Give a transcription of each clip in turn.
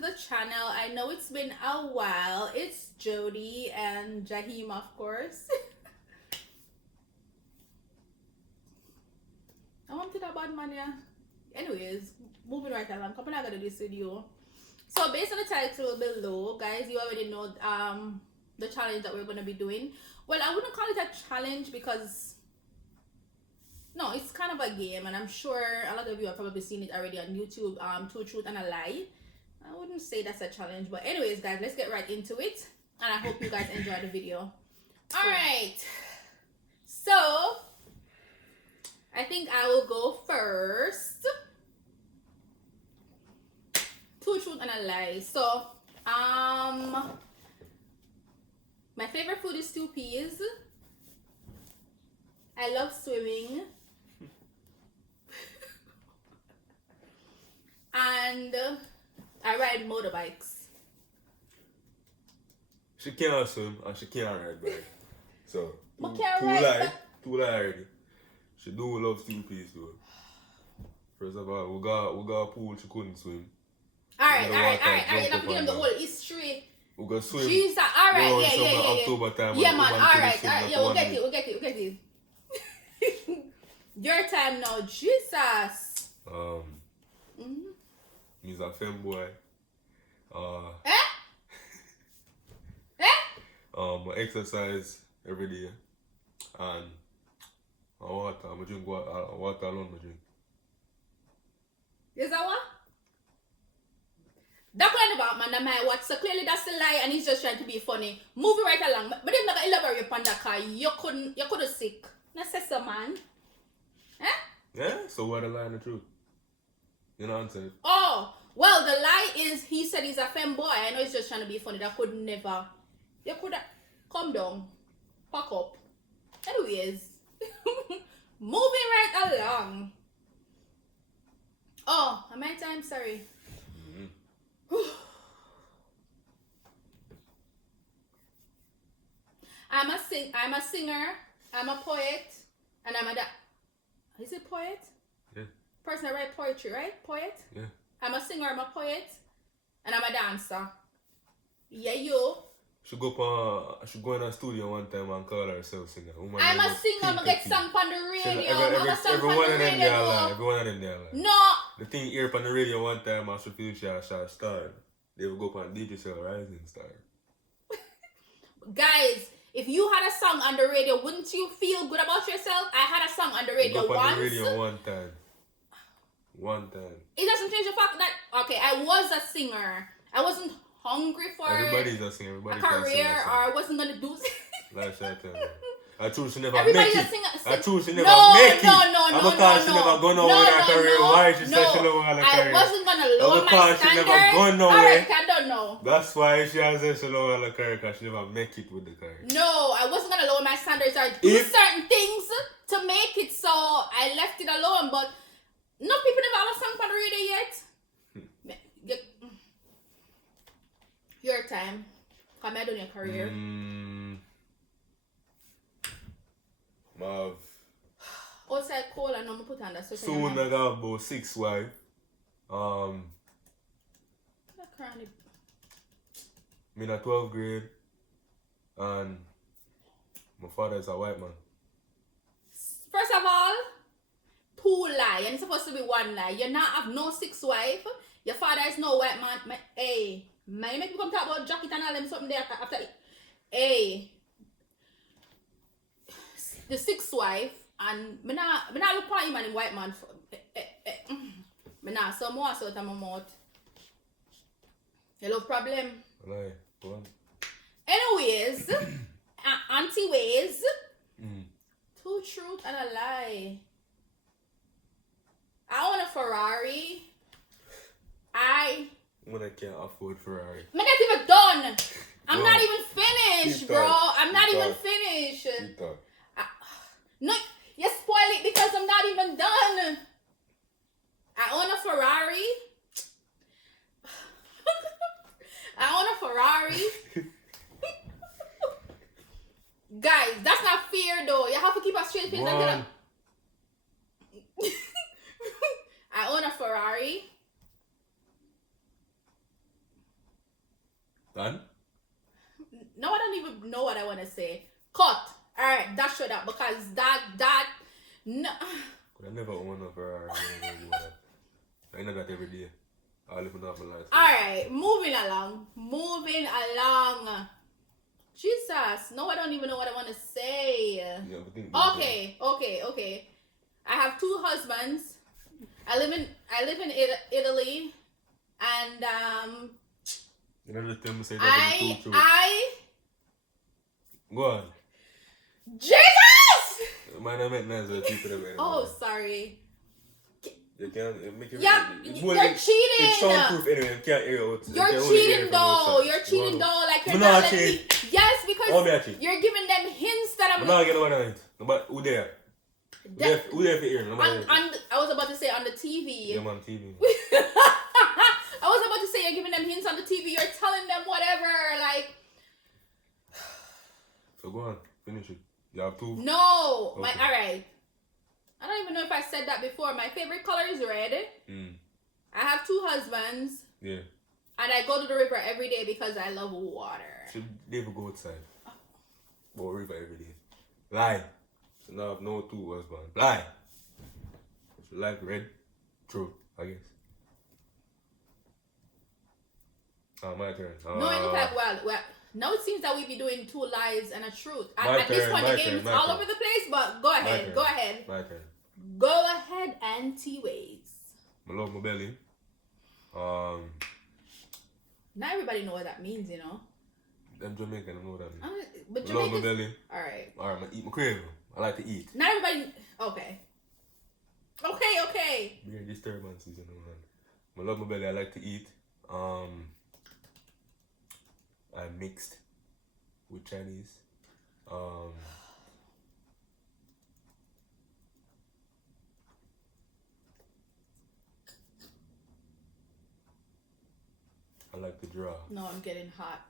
to the channel. I know it's been a while. It's Jody and Jahim, of course. I wanted a bad man, yeah. Anyways, moving right along. Couple I gotta do this video. So based on the title below, guys, you already know the challenge that we're gonna be doing. Well, I wouldn't call it a challenge because no, it's kind of a game, and I'm sure a lot of you have probably seen it already on YouTube. Two Truth and a Lie. I wouldn't say that's a challenge, but anyways, guys, let's get right into it, and I hope you guys enjoy the video. All right, so I think I will go first. Two Truth and a Lie. So, my favorite food is stew peas. I love swimming. And I ride motorbikes. She can't swim and she can't ride bike. So, two lie already. She do love stew peas though. First of all, we got a pool she couldn't swim. Alright. You have to give them the whole history. We got swim. Jesus, alright, yeah. October time. Yeah, man, alright. Yeah, we'll get it. Your time now, Jesus. He's a femboy. I exercise every day. And water. I drink water alone. I drink. Is that what? That kind of man, my watch. So clearly that's a lie, and he's just trying to be funny. Moving right along, but if not elaborate upon that car, you couldn't sick. Necessary man. Yeah. So what the lie and the truth? You know what I'm saying? Oh, well, the lie is he said he's a femboy. I know he's just trying to be funny. That could never. You could have calm down, pack up. Anyways, moving right along. Oh, my time. Sorry. I'm a singer, I'm a poet, and I'm a is it poet? Yeah. Person that write poetry, right? Poet? Yeah. I'm a singer, I'm a poet, and I'm a dancer. Yeah, you. She go in a studio one time and call herself singer. I'm a singer, I'm get sung on the radio. Every one of them there lie. Every one of them there lie. No. The thing here on the radio one time, I should feel she a star. They will go on DJ Cell Rising Star. Guys, if you had a song on the radio, wouldn't you feel good about yourself? I had a song on the radio once. On the radio one time. It doesn't change the fact that, okay, I was a singer. I wasn't hungry for Everybody's a singer. a career, or I wasn't going to do Last I tell you. I choose she never Everybody's make a singer. it. I choose she never No, make it. no. Because she never go nowhere with her career. Why she said she never had a career? I wasn't going to lower my standards. She never go nowhere. Alright, I don't know. That's why she has said she never had a career, because she never make it with the career. No, I wasn't going to lower my standards or do certain things to make it, so I left it alone. But no people never have a song on the radio yet. Your time. Come here, doing your career. Mav. Outside cold and I'm put on that. Soon I got about 6 wives. I'm in a 12th grade. And my father is a white man. First of all, 2 lie. And it's supposed to be 1 lie. You not have no 6 wife. Your father is no white man. Hey, man, make me come talk about jacket and all them something there after. Hey, the 6th wife, and me not look at him and the white man. Me not so more out of my mouth. You love problem. Lie. Go on. Anyways, auntie ways. 2 truth and a lie. I want a Ferrari. I can't afford Ferrari. I'm not even done. I'm not even finished, bro. I'm not even finished. No, you spoil it because I'm not even done. I own a Ferrari. Guys, that's not fair though. You have to keep a straight face. I own a Ferrari. Done? No, I don't even know what I want to say. Cut. Alright, that showed up because no. I never own a Ferrari. I know that every day. I live in my life. Alright, moving along. Jesus. No, I don't even know what I want to say. Yeah, Okay. I have 2 husbands. I live in Italy, and you know, just tell me say that Go on. Jesus! Man, I meant nice people that Oh, sorry. You can't make it. Yeah, you're cheating. It's soundproof anyway. You can't hear it. You're cheating though. You're cheating though. Like you're not letting me. Yes, because you're giving them hints that I'm not getting one of it. But who there? Who there for hearing? I was about to say on the TV. Yeah, man, TV. I was about to say you're giving them hints on the TV. You're telling them whatever. Like. So go on, finish it. You have 2. No, okay. All right. I don't even know if I said that before. My favorite color is red. I have 2 husbands. Yeah. And I go to the river every day because I love water. Should never go outside. Go river every day. Lie. So now I have no 2 husbands. Lie. If you like red, true, I guess. My turn. No, it looks like well. Now it seems that we be doing 2 lies and a truth. At this point, the game is all over the place. But go ahead. Go ahead. My turn. Go ahead, Anti-Ways. I love my belly. Not everybody know what that means, you know. I'm Jamaican. I know what that means. But I love my belly. All right. I eat my crave. I like to eat. Not everybody. Okay. Beer disturbances, you know, man. I love my belly. I like to eat. I'm mixed with Chinese. I like to draw. No, I'm getting hot.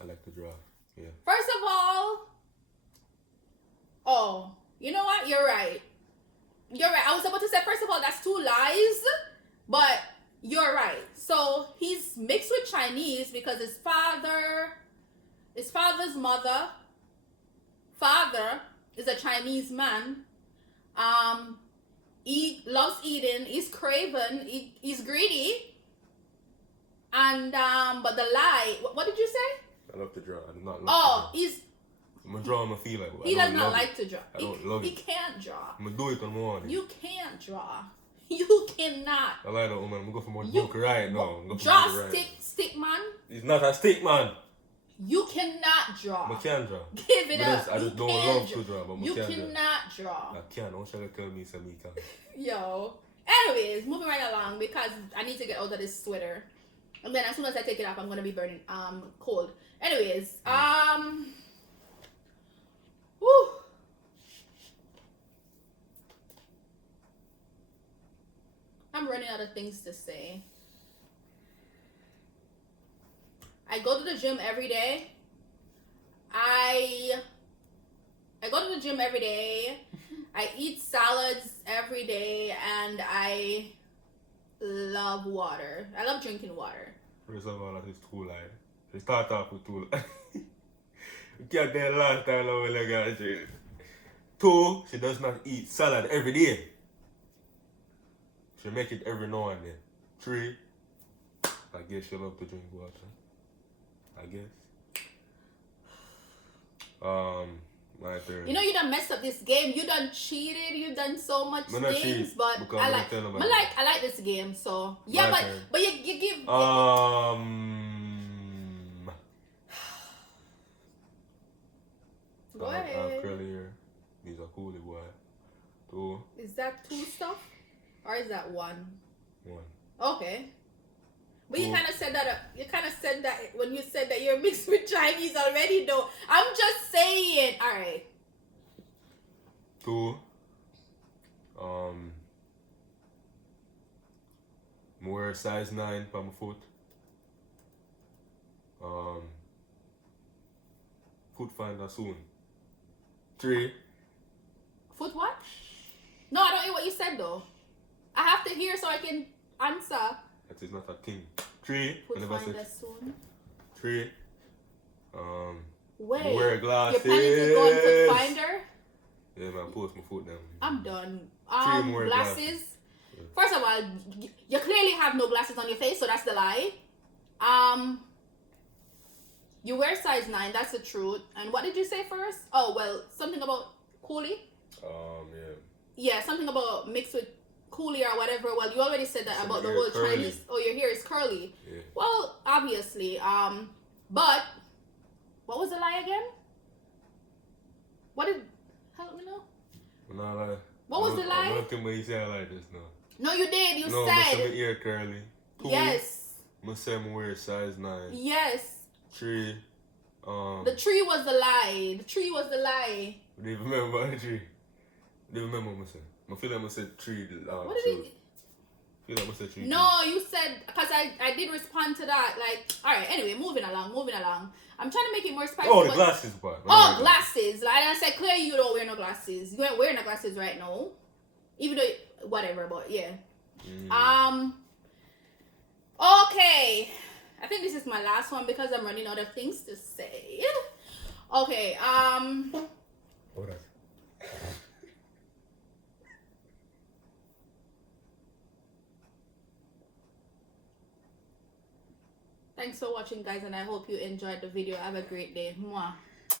I like to draw. Yeah. First of all, you know what? You're right. I was about to say, first of all, that's 2 lies, but you're right. So he's mixed with Chinese because his father's father is a Chinese man. He loves eating. He's craven. He's greedy. And but the lie. What did you say? I love to draw. I do not love. I'm gonna draw. I feel like he does not like to draw. I don't love it. He can't draw. I'm gonna do it on morning. You can't draw. You cannot. I like that woman. I'm gonna go for more book right now. Draw stick man. It's not a stick man. You cannot draw. I can draw. Give it up. I just don't love to draw, but you cannot draw. I can. Don't try to tell me something can. Yo. Anyways, moving right along because I need to get out of this sweater. And then as soon as I take it off, I'm gonna be burning cold. Anyways, whew. I'm running out of things to say. I go to the gym every day. I go to the gym every day. I eat salads every day, and I love water. I love drinking water. First of all, that is 2 lies. She start off with 2 lies. You can't tell last time I was like that. 2, she does not eat salad every day. She make it every now and then. 3, I guess she love to drink water. I guess. My turn. You know you done messed up this game. You done cheated. You done so much things, but I like this game. So yeah, but you give. I Go ahead. I have curly hair. He's a coolie boy. 2. Is that 2 stuff, or is that 1? 1. Okay. But you kind of said that. You kind of said that when you said that you're mixed with Chinese already, though. I'm just saying. All right. 2. I wear size 9 for my foot. Foot finder soon. 3. Foot what? No, I don't hear what you said though. I have to hear so I can answer. That is not a thing. 3. Put I never finder said soon. 3. Wait. Wear glasses. You're planning to go and put finder? Yeah, man, post my foot down. I'm done. 3 more Glasses. First of all, you clearly have no glasses on your face, so that's the lie. You wear size 9, that's the truth. And what did you say first? Oh, well, something about coolie? Yeah. Yeah, something about mixed with coolie or whatever. Well, you already said that So about the your whole hair curly. Chinese. Oh, your hair is curly. Yeah. Well, obviously. But what was the lie again? What did help me know? No lie. What was the lie? Nothing but you say I like this now. No, you did. You No, I say said my ear curly. 2. yes. I say I wear size 9. Yes. 3. The tree was the lie. The tree was the lie. Do you remember the 3? Do you remember what I said? I feel like I said 3. What did he? I feel like I said 3. No, you said, because I did respond to that. Like, all right. Anyway, moving along. I'm trying to make it more spicy. Oh, the glasses part. Oh, glasses. Like I said, clearly you don't wear no glasses. You ain't wearing no glasses right now. Even though, whatever, but yeah. Okay. I think this is my last one because I'm running out of things to say. Okay, Hold on. Thanks for watching, guys, and I hope you enjoyed the video. Have a great day. Mwah.